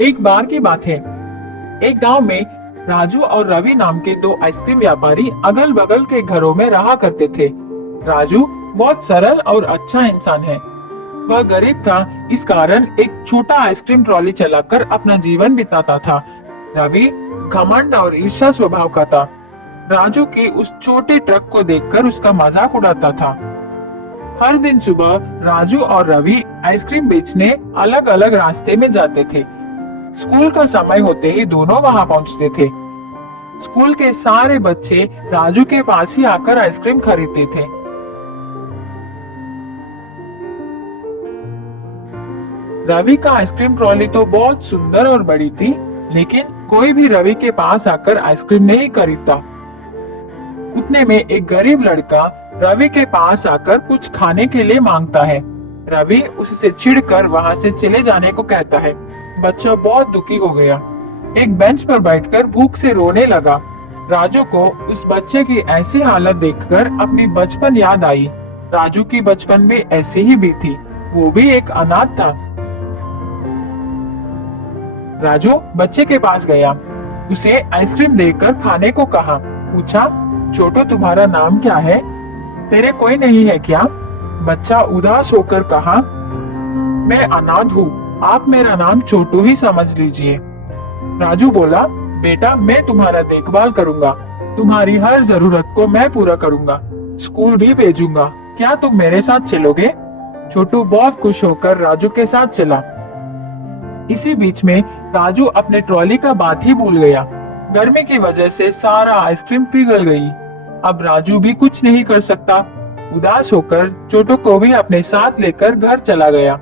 एक बार की बात है, एक गांव में राजू और रवि नाम के दो आइसक्रीम व्यापारी अगल बगल के घरों में रहा करते थे। राजू बहुत सरल और अच्छा इंसान है। वह गरीब था, इस कारण एक छोटा आइसक्रीम ट्रॉली चलाकर अपना जीवन बिताता था। रवि घमंड और ईर्ष्या स्वभाव का था। राजू की उस छोटे ट्रक को देखकर उसका मजाक उड़ाता था। हर दिन सुबह राजू और रवि आइसक्रीम बेचने अलग अलग रास्ते में जाते थे। स्कूल का समय होते ही दोनों वहां पहुंचते थे। स्कूल के सारे बच्चे राजू के पास ही आकर आइसक्रीम खरीदते थे। रवि का आइसक्रीम ट्रॉली तो बहुत सुंदर और बड़ी थी, लेकिन कोई भी रवि के पास आकर आइसक्रीम नहीं खरीदता। उतने में एक गरीब लड़का रवि के पास आकर कुछ खाने के लिए मांगता है। रवि उससे चिढ़कर वहां से चले जाने को कहता है। बच्चा बहुत दुखी हो गया। एक बेंच पर बैठकर भूख से रोने लगा। राजू को उस बच्चे की ऐसी हालत देखकर अपनी बचपन याद आई। राजू की बचपन भी ऐसी ही बीती, वो भी एक अनाथ था। राजू बच्चे के पास गया, उसे आइसक्रीम देकर खाने को कहा। पूछा, छोटू तुम्हारा नाम क्या है? तेरे कोई नहीं है क्या? बच्चा उदास होकर कहा, मैं अनाथ हूँ, आप मेरा नाम छोटू ही समझ लीजिए। राजू बोला, बेटा मैं तुम्हारा देखभाल करूंगा, तुम्हारी हर जरूरत को मैं पूरा करूंगा, स्कूल भी भेजूंगा, क्या तुम मेरे साथ चलोगे? छोटू बहुत खुश होकर राजू के साथ चला। इसी बीच में राजू अपने ट्रॉली का बात ही भूल गया। गर्मी की वजह से सारा आइसक्रीम पिघल गई। अब राजू भी कुछ नहीं कर सकता। उदास होकर छोटू को भी अपने साथ लेकर घर चला गया।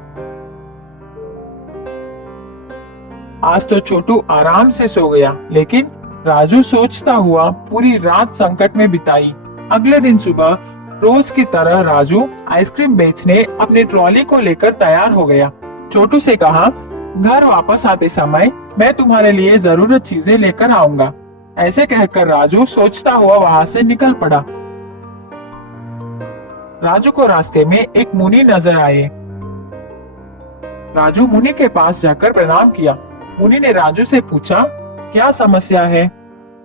आज तो छोटू आराम से सो गया, लेकिन राजू सोचता हुआ पूरी रात संकट में बिताई। अगले दिन सुबह रोज की तरह राजू आइसक्रीम बेचने अपने ट्रॉली को लेकर तैयार हो गया। छोटू से कहा, घर वापस आते समय मैं तुम्हारे लिए जरूरत चीजें लेकर आऊंगा। ऐसे कहकर राजू सोचता हुआ वहां से निकल पड़ा। राजू को रास्ते में एक मुनि नजर आए। राजू मुनि के पास जाकर प्रणाम किया। मुनि ने राजू से पूछा, क्या समस्या है?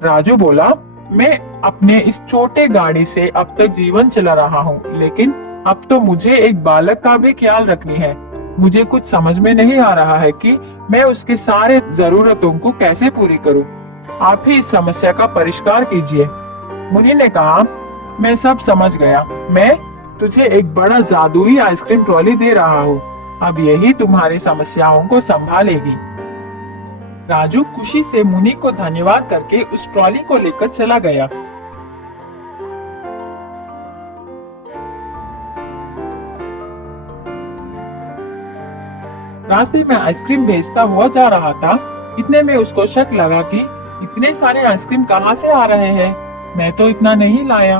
राजू बोला, मैं अपने इस छोटे गाड़ी से अब तक जीवन चला रहा हूँ, लेकिन अब तो मुझे एक बालक का भी ख्याल रखनी है। मुझे कुछ समझ में नहीं आ रहा है कि मैं उसके सारे जरूरतों को कैसे पूरी करूं। आप ही इस समस्या का परिष्कार कीजिए। मुनि ने कहा, मैं सब समझ गया। मैं तुझे एक बड़ा जादुई आइसक्रीम ट्रॉली दे रहा हूँ। अब यही तुम्हारी समस्याओं को संभालेगी। राजू खुशी से मुनि को धन्यवाद करके उस ट्रॉली को लेकर चला गया। रास्ते में आइसक्रीम बेचता हुआ जा रहा था। इतने में उसको शक लगा कि इतने सारे आइसक्रीम कहाँ से आ रहे हैं? मैं तो इतना नहीं लाया।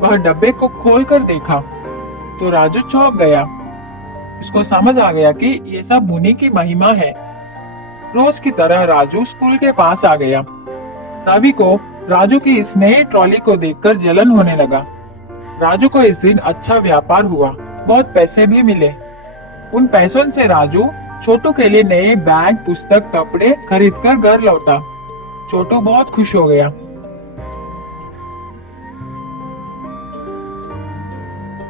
वह डब्बे को खोलकर देखा तो राजू चौंक गया। उसको समझ आ गया कि ये सब मुनि की महिमा है। रोज की तरह राजू स्कूल के पास आ गया। रवि को राजू की इस नई ट्रॉली को देखकर जलन होने लगा। राजू को इस दिन अच्छा व्यापार हुआ, बहुत पैसे भी मिले। उन पैसों से राजू छोटू के लिए नए बैग, पुस्तक, कपड़े खरीदकर घर लौटा। छोटू बहुत खुश हो गया।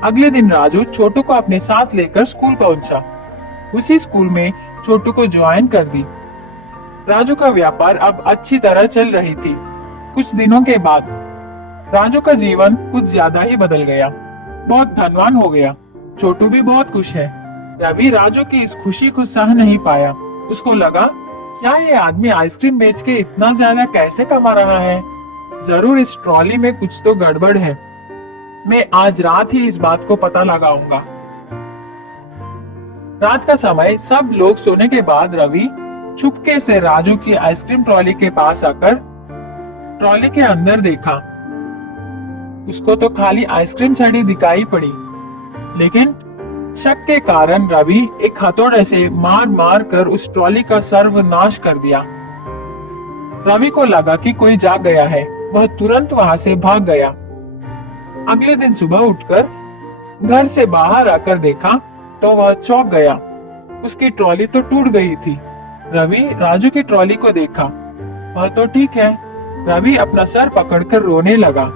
अगले दिन राजू छोटू को अपने साथ लेकर स्कूल पहुंचा। उसी स्कूल में छोटू को ज्वाइन कर दी। राजू का व्यापार अब अच्छी तरह चल रही थी। कुछ दिनों के बाद राजू का जीवन कुछ ज्यादा ही बदल गया, बहुत धनवान हो गया। छोटू भी बहुत खुश है। रवि राजू की इस खुशी को सह नहीं पाया। उसको लगा, क्या ये आदमी आइसक्रीम बेच के इतना ज्यादा कैसे कमा रहा है? जरूर इस ट्रॉली में कुछ तो गड़बड़ है। मैं आज रात ही इस बात को पता लगाऊंगा। रात का समय सब लोग सोने के बाद रवि चुपके से राजू की आइसक्रीम ट्रॉली के पास आकर ट्रॉली के अंदर देखा। उसको तो खाली आइसक्रीम छड़ी दिखाई पड़ी, लेकिन शक के कारण रवि एक हथौड़े से मार मार कर उस ट्रॉली का सर्वनाश कर दिया। रवि को लगा कि कोई जाग गया है। वह तुरंत वहां से भाग गया। अगले दिन सुबह उठकर घर से बाहर आकर देखा तो वह चौंक गया। उसकी ट्रॉली तो टूट गई थी। रवि राजू की ट्रॉली को देखा। वह तो ठीक है। रवि अपना सर पकड़कर रोने लगा।